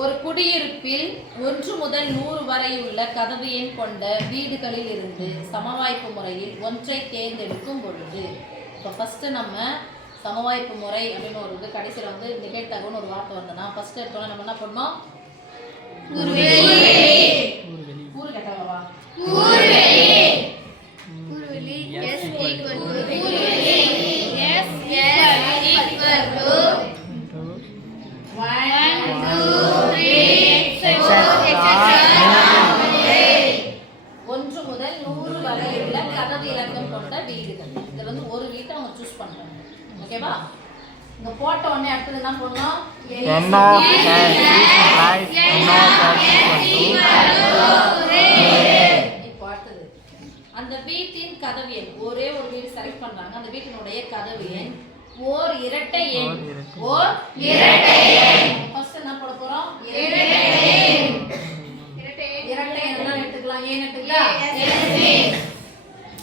ஒரு குடியிருப்பில் 1 முதல் 100 வரையுள்ள கதவு எண் கொண்ட வீடுகளில் இருந்து சமவாய்ப்பு முறையில் ஒன்றை தேர்ந்தெடுக்கும் பொழுது, இப்போ ஃபஸ்ட்டு நம்ம சமவாய்ப்பு முறை அப்படின்னு ஒரு இது, கடைசியில் வந்து நிகழ்த்தகவுன்னு ஒரு வார்த்தை வந்தோம்னா ஃபஸ்ட்டு எடுத்தோன்னா நம்ம என்ன பண்ணோம்? கூறு கேட்டவா? இதுல வந்து ஒரு வீட்டை அவங்க சூஸ் பண்றாங்க. ஓகேவா? இங்க போட்ட உடனே அடுத்து என்ன பண்ணனும்? இப்போ அடுத்து அந்த வீட்டின் கதவு எண், ஒரே ஒரு வீடு செலக்ட் பண்றாங்க. அந்த வீட்டினுடைய கதவு எண் ஓர் இரட்டை எண். ஓர் இரட்டை எண். ஃபர்ஸ்ட் என்ன போட போறோம்? இரட்டை எண். இரட்டை எண் என்ன எடுத்துக்கலாம்? ஏன் எடுத்துக்கலாம்?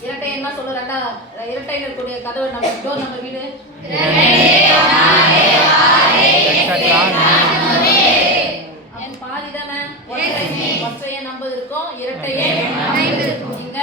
இரட்டை என்ன சொல்ற? இரட்டையில் இருக்கக்கூடிய கதவு நம்ம டோர் நம்ம வீடு பாதி தானே. ஒற்றை எண் 50 இருக்கும், இரட்டை எண் 5 இருக்கும். இங்க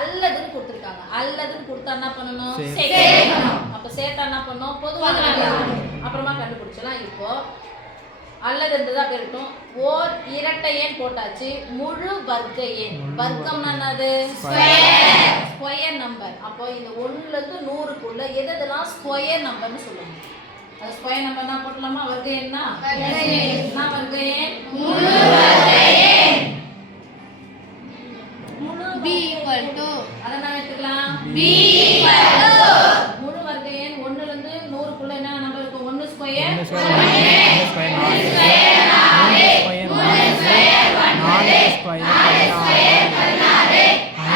அல்லதுன்னு கொடுத்திருக்காங்க. அல்லதுன்னு கொடுத்தா என்ன பண்ணணும்? சேர்க்கணும். அப்ப சேர்த்தா என்ன பண்ணணும்? பொதுவான அப்புறமா கண்டுபிடிச்சலாம். இப்போ அல்லதுன்றது அப்படி இருக்கும். ஓர் இரட்டை எண் போட்டாச்சு. முழு வர்க்க எண். வர்க்கம்னா என்னது? Square number. அப்போ இந்த 1ல இருந்து 100க்குள்ள எதெல்லாம் ஸ்கொயர் நம்பர்னு சொல்லுங்க. அது ஸ்கொயர் நம்பர் என்ன போடலாமா? வர்க்க எண்ணா? என்ன வர்க்க எண்? முழு வர்க்க எண். b = அத நான் எடுத்துக்கலாம். b = முழு வர்க்க எண் 1ல இருந்து 100க்குள்ள என்ன நம்பர் இருக்கும்? 1 square 1 square 4 square 4 square 4 square 4 square 16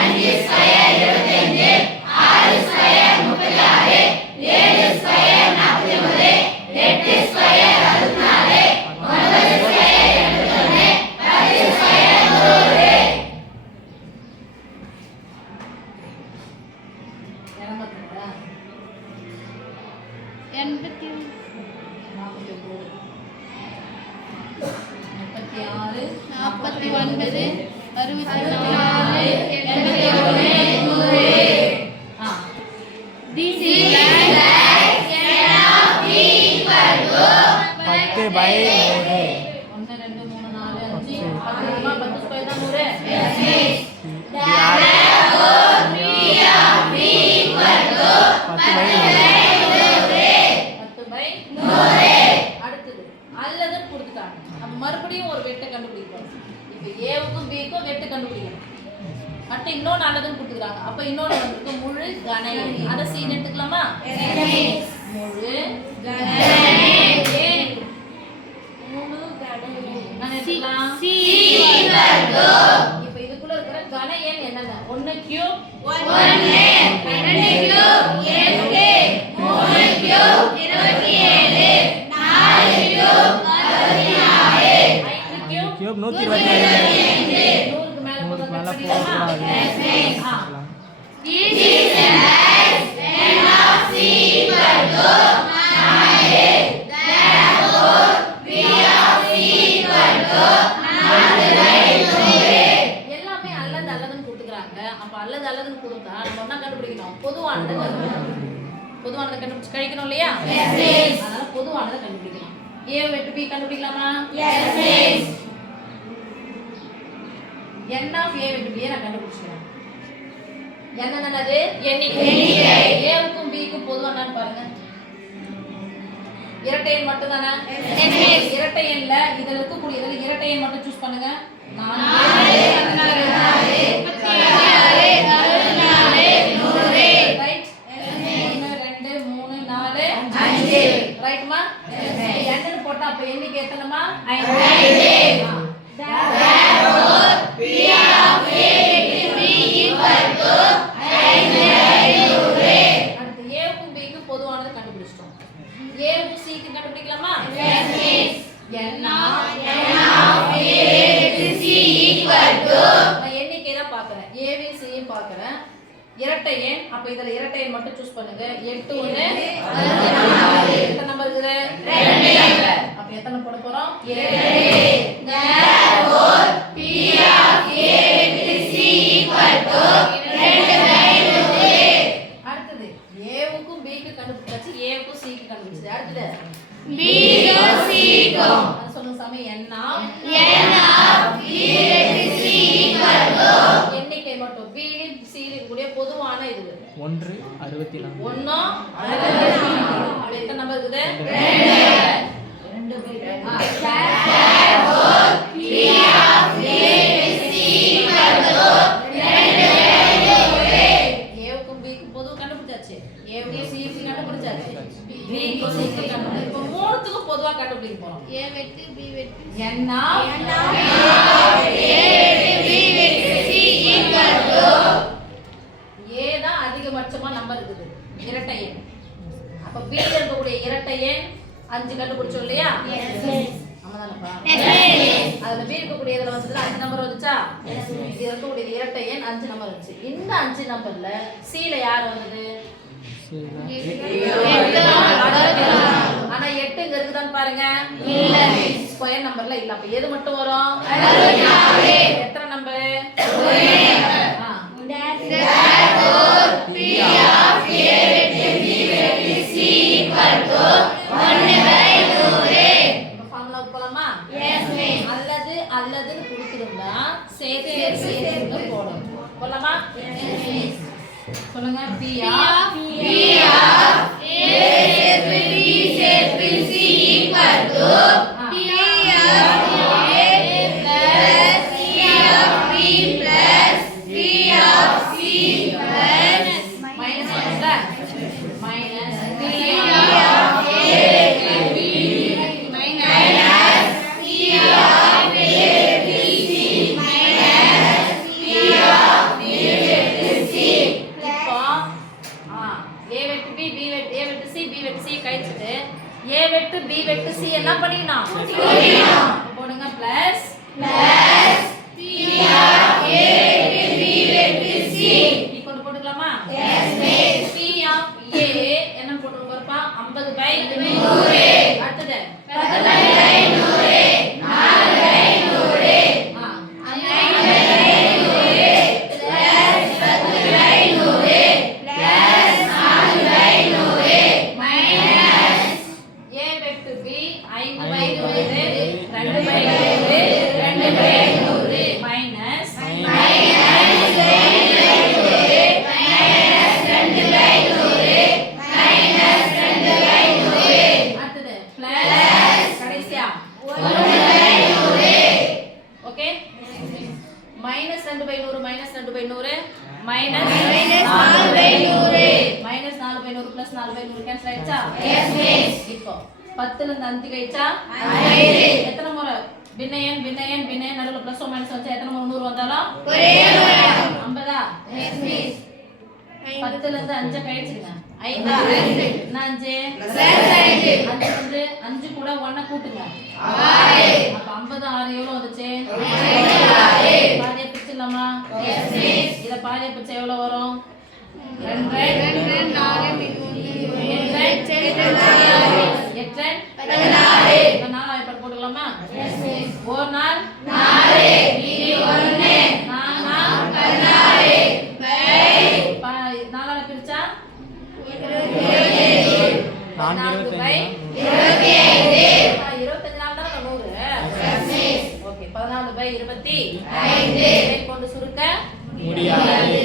5 square 25 6 square 36 7 square 49 8 square 64 9 square 81 10 square 100. மறுபடியும் ஒரு வெட்டை கண்டுபிடிப்போம். இப்போ ஏவுக்கும் பிக்கும் வெட்டு கண்டுபிடிக்கணும். அடுத்து இன்னொன்று அல்லதுன்னு கொடுத்துக்கிறாங்க. அப்போ இன்னொன்று வந்துருக்கு முழு கன எண். அதை சீன் எடுத்துக்கலாமா? முழு கன எண். முழு கன எண் நான் எடுத்துக்கலாம். இப்போ இதுக்குள்ள இருக்கிற கன எண் என்னென்ன? 1 cube 1 2 cube 8 3 cube 27 4 cube 64 cube 127 100க்கு மேல போடலாம். It is as n of c = 4. Therefore p of c = 4/100. எல்லாமே அல்லது அல்லதுன்னு கொடுத்துக்கறாங்க. அப்ப அல்லது அல்லதுன்னு கொடுத்தா நம்ம என்ன கண்டுபிடிக்கணும்? பொதுவானதை கண்டுபிடிக்கணும். பொதுவானதை கண்டுபிடிச்சு கழிக்கணும் இல்லையா? எஸ். அதனால பொதுவானதை கண்டுபிடிக்கணும். a வெட்டு b கண்டுபிடிக்கலாமா? Yes miss. n of a வெட்டு b நான் கண்டுபிடிச்சேன். n என்னது? எண்ணிக்கை. a க்கும் b க்கும் பொதுவானது பாருங்க. இரட்டை எண் மட்டும் தானே? எஸ். இரட்டை எண்ல இதுல இருக்கக்கூடிய இதுல இரட்டை எண் மட்டும் சூஸ் பண்ணுங்க. 4 16 36 64 100 ரைட். 1 2 3 4 5 ரைட்மா? n ன்னு போட்டா அப்ப எண்ணிக்கை எத்தனைமா? 5. Therefore p of a = b = 5/500. அடுத்து a க்கும் b க்கும் பொதுவானது கண்டுபிடிச்சிட்டோம். a க்கும் c க்கும் கண்டுபிடிக்கலாமா? Yes miss. எண்ணிக்கை தான் பார்க்குறேன், ஏபிசியும் பார்க்குறேன். இரட்டை எண், அப்ப இதுல இரட்டை எண் மட்டும் சூஸ் பண்ணுங்க. 8 1 எத்தனை நம்பர் இருக்குது? 2. அப்ப எத்தனை போட போறோம்? 7. therefore p of a with c equal to 2/2. அடுத்து a வுக்கும் b க்கு கண்டுபிடிச்சாச்சு, a வுக்கும் c க்கு கண்டுபிடிச்சாச்சு. அடுத்து b க்கும் c க்கும் அது சொல்லுங்க சாமி. n of b with c equal to எண்ணிக்கை மட்டும் b c கூடிய பொதுவான இது 1 64 1 64 எத்தனை நம்பர் இருக்குது? 2 therefore p of a with c equal to 2/2. a க்கும் b க்கும் பொது கண்டுபிடிச்சாச்சு, a க்கும் c க்கும் கண்டுபிடிச்சாச்சு, b க்கும் c க்கும் கண்டுபிடிச்சாச்சு. இப்போ மூணுத்துக்கும் பொதுவா கண்டுபிடிக்க போறோம். a வெட்டு b வெட்டு n of a with b with c equal to a தான் அதிகபட்சமா நம்பர் இருக்குது இரட்டை எண். அப்ப b ல இருக்கக்கூடிய இரட்டை எண் 5 கண்டுபிடிச்சோம் இல்லையா? ஆமாதானப்பா? அதுல b இருக்கக்கூடிய இதுல வந்ததுல 5 நம்பர் வந்துச்சா? இது இருக்கக்கூடிய இரட்டை எண் 5 நம்பர் வந்துச்சு. இந்த 5 நம்பர்ல c ல யார் வந்தது? 8 ஆனா 8 இங்க இருக்குதான்னு பாருங்க. இல்ல, ஸ்கொயர் நம்பர்ல இல்ல. அப்ப எது மட்டும் வரும்? 64. எத்தனை நம்பர்? ஒரே number. therefore p of a with b with c equal to 1/100. இப்ப ஃபார்முலா போலாமா? yes miss. அல்லது அல்லதுன்னு கொடுத்திருந்தா சேர்த்து போடணும். போலாமா? yes miss. சொல்லுங்க. p of a with b with c equal to p of a plus c of b plus p of c plus minus minus p of a with b minus c of a with c minus p of b with c. இப்போ a வெட்டு b, b வெட்டு a வெட்டு c, b வெட்டு c கழிச்சிட்டு a வெட்டு b வெட்டு c என்ன பண்ணிக்கணும்? கூட்டிக்கணும். போடுங்க plus plus p of a with b வெட்டு c ஈக்குவல் போட்டுக்கலாமா? yes miss. p of a என்ன போட்டுறோம்ப்பா? 50/100. அடுத்து 10/100 4/100 இப்போ 10 ல இருந்து 5 கழிச்சா 5. எத்தனை முறை பின்னையன் பின்னையன் பின்னையன் நடுவுல பிளஸ் மைனஸ் வச்சா எத்தனை முறை 100 வந்தாலும் ஒரே முறை 50. yes miss. 10 ல இருந்து 5 கழிச்சிடுங்க. 5 5 5 வந்து 5 கூட 1 கூட்டுங்க 6. அப்ப 50 6 எவ்வளவு வந்துச்சு? 6. பாதியை பிரிச்சிடலாமா? yes miss. இத பாதியை பிரிச்சா எவ்வளவு வரும்? 2 4 போட்டுக்கலாமா? ஒரு நாள் 4 4 பிரிச்சா 25 நாள் தான் 100. ஓகே 14/25 கொண்டு சுருக்க முடியாது.